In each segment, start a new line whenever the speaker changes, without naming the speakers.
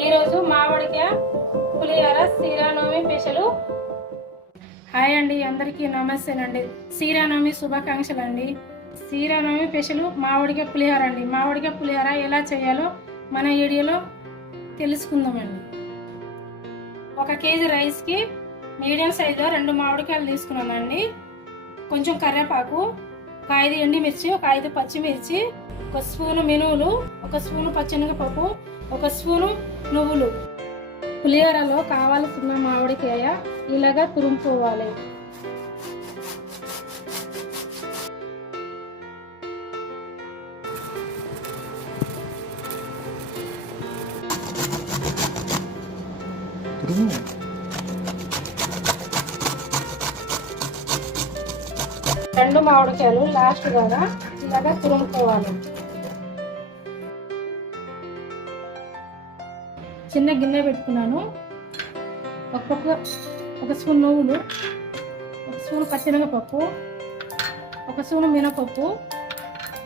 ఈరోజు మామిడికాయ పులిహోర Sriramanavami special. Hi అండి అందరికీ నమస్తేనండి. శ్రీరానవమి శుభాకాంక్షలు అండి శ్రీరానవమి స్పెషల్ మామిడికాయ పులిహోర అండి. మామిడికాయ పులిహోర ఎలా చేయాలో మన వీడియోలో తెలుసుకుందామండి. ఒక కేజీ రైస్కి మీడియం సైజులో రెండు మామిడికాయలు తీసుకున్నానండి. కొంచెం కరివేపాకు ఒక ఐదు ఎండిమిర్చి ఒక ఐదు పచ్చిమిర్చి ఒక స్పూను మినువులు ఒక స్పూను పచ్చెనగపప్పు ఒక స్పూను నువ్వులు. పులిహోరలో కావాల్సిన మామిడికాయ ఇలాగా తురుముకోవాలి. రెండు మామిడికాయలు లాస్ట్ కదా ఇలాగా తురుముకోవాలి. చిన్న గిన్నె పెట్టుకున్నాను. ఒక్కొక్క ఒక స్పూన్ నువ్వులు ఒక స్పూన్ పచ్చినగపప్పు ఒక స్పూన్ మినపప్పు.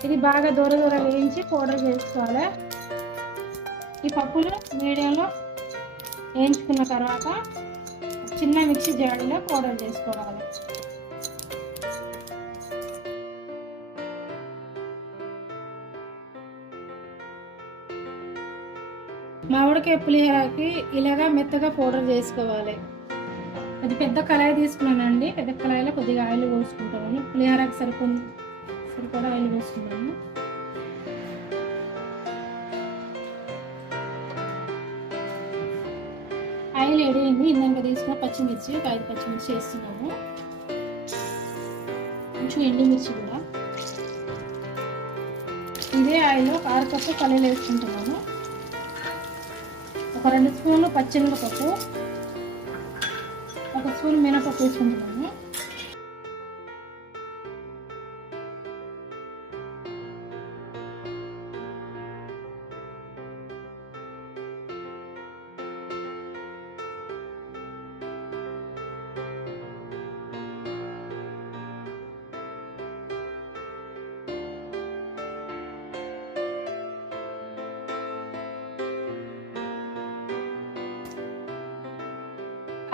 ఇది బాగా దూర దూర వేయించి పౌడర్ చేసుకోవాలి. ఈ పప్పులు మీడియంలో వేయించుకున్న తర్వాత చిన్న మిక్సీ జాడీలో పౌడర్ చేసుకోవాలి. మామిడికాయ పులిహోరకి ఇలాగా మెత్తగా పౌడర్ చేసుకోవాలి. అది పెద్ద కళాయి తీసుకున్నానండి. పెద్ద కళాయిలో కొద్దిగా ఆయిల్ పోసుకుంటాను. పులిహోరకి సరిపో సరిపడా ఆయిల్ పోసుకున్నాను ఆయిల్ ఎడిగింది ఇందాక తీసుకున్న పచ్చిమిర్చి ఒక ఐదు పచ్చిమిర్చి వేస్తున్నాము. కొంచెం ఎండిమిర్చి కూడా. ఇదే ఆయిల్ ఒక ఆరు కప్పు కళాయిలు వేసుకుంటున్నాను. ఒక రెండు స్పూన్లు పచ్చెనగపప్పు ఒక స్పూన్ మినపప్పు వేసుకుంటున్నాము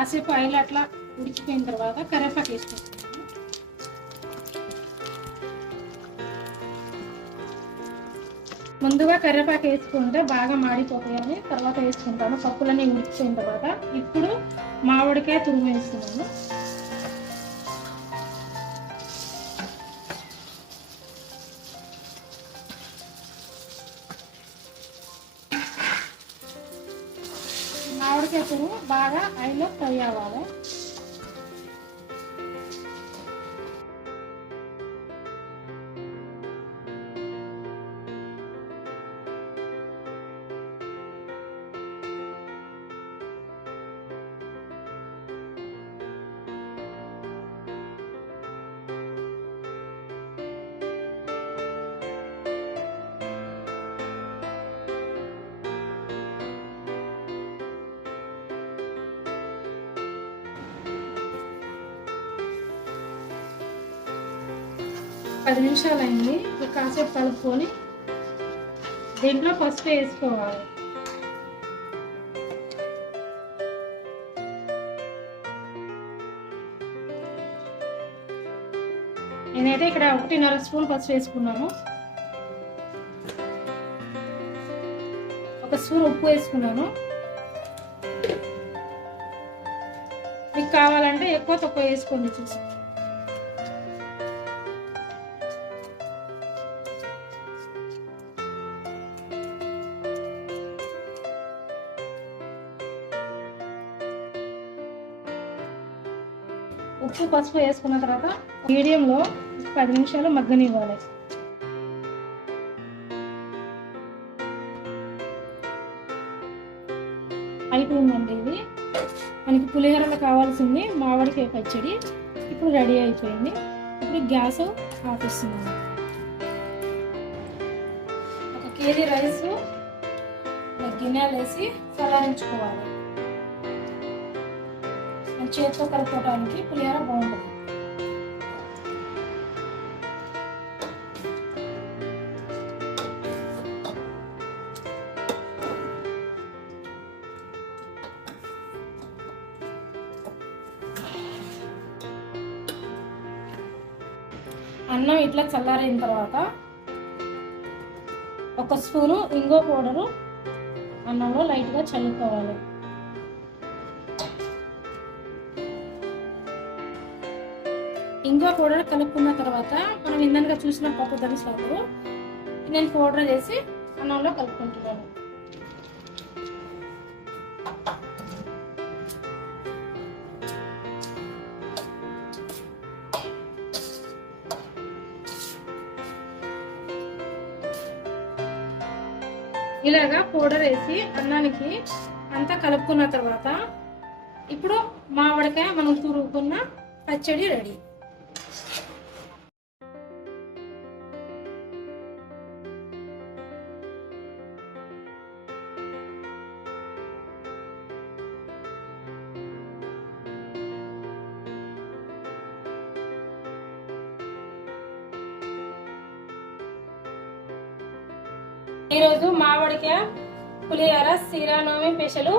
కాసేపు ఆయిల్ అట్లా ఉడికిపోయిన తర్వాత కరివేపాకు వేసుకుంటున్నాను. ముందుగా కరివేపాకు వేసుకుంటే బాగా మాడిపోతాయని తర్వాత వేసుకుంటాను. పప్పులన్నీ ఉడికిపోయిన తర్వాత ఇప్పుడు మామిడికాయ తురుము వేస్తున్నాను. మామిడికాయ తురుము బాగా ఐలో ఫ్రై అవ్వాలి పది నిమిషాలు అయింది కాసేపు కలుపుకొని దీంట్లో పసుపు వేసుకోవాలి. నేనైతే ఇక్కడ ఒకటిన్నర స్పూన్ పసుపు వేసుకున్నాను. ఒక స్పూన్ ఉప్పు వేసుకున్నాను. మీకు కావాలంటే ఎక్కువ తక్కువ వేసుకోండి చూసి. ఉప్పు పసుపు వేసుకున్న తర్వాత మీడియంలో పది నిమిషాలు మగ్గనివ్వాలి. అయిపోయిందండి ఇది. మనకి పులిహోరలో కావాల్సింది మామిడికాయ పచ్చడి. ఇప్పుడు రెడీ అయిపోయింది. ఇప్పుడు గ్యాస్ ఆఫ్ ఇస్తున్నాను ఒక కేజీ రైస్ గిన్నెలు వేసి చల్లారించుకోవాలి. చేతితో కలుపుకోవడానికి పులిహోర బాగుంటుంది. అన్నం ఇట్లా చల్లారైన తర్వాత ఒక స్పూను ఇంగో పౌడరు అన్నంలో లైట్గా చల్లుకోవాలి. ఇంకా పౌడర్ కలుపుకున్న తర్వాత మనం ఇందనగా చూసిన పప్పు దినుసులు నేను పౌడర్ చేసి అన్నంలో కలుపుకుంటున్నాను. ఇలాగా పౌడర్ వేసి అన్నానికి అంతా కలుపుకున్న తర్వాత ఇప్పుడు మామిడికాయ మనం తురుగుకున్న పచ్చడి రెడీ. ఈరోజు మామిడికాయ పులిహోర శ్రీరామనవమి స్పెషల్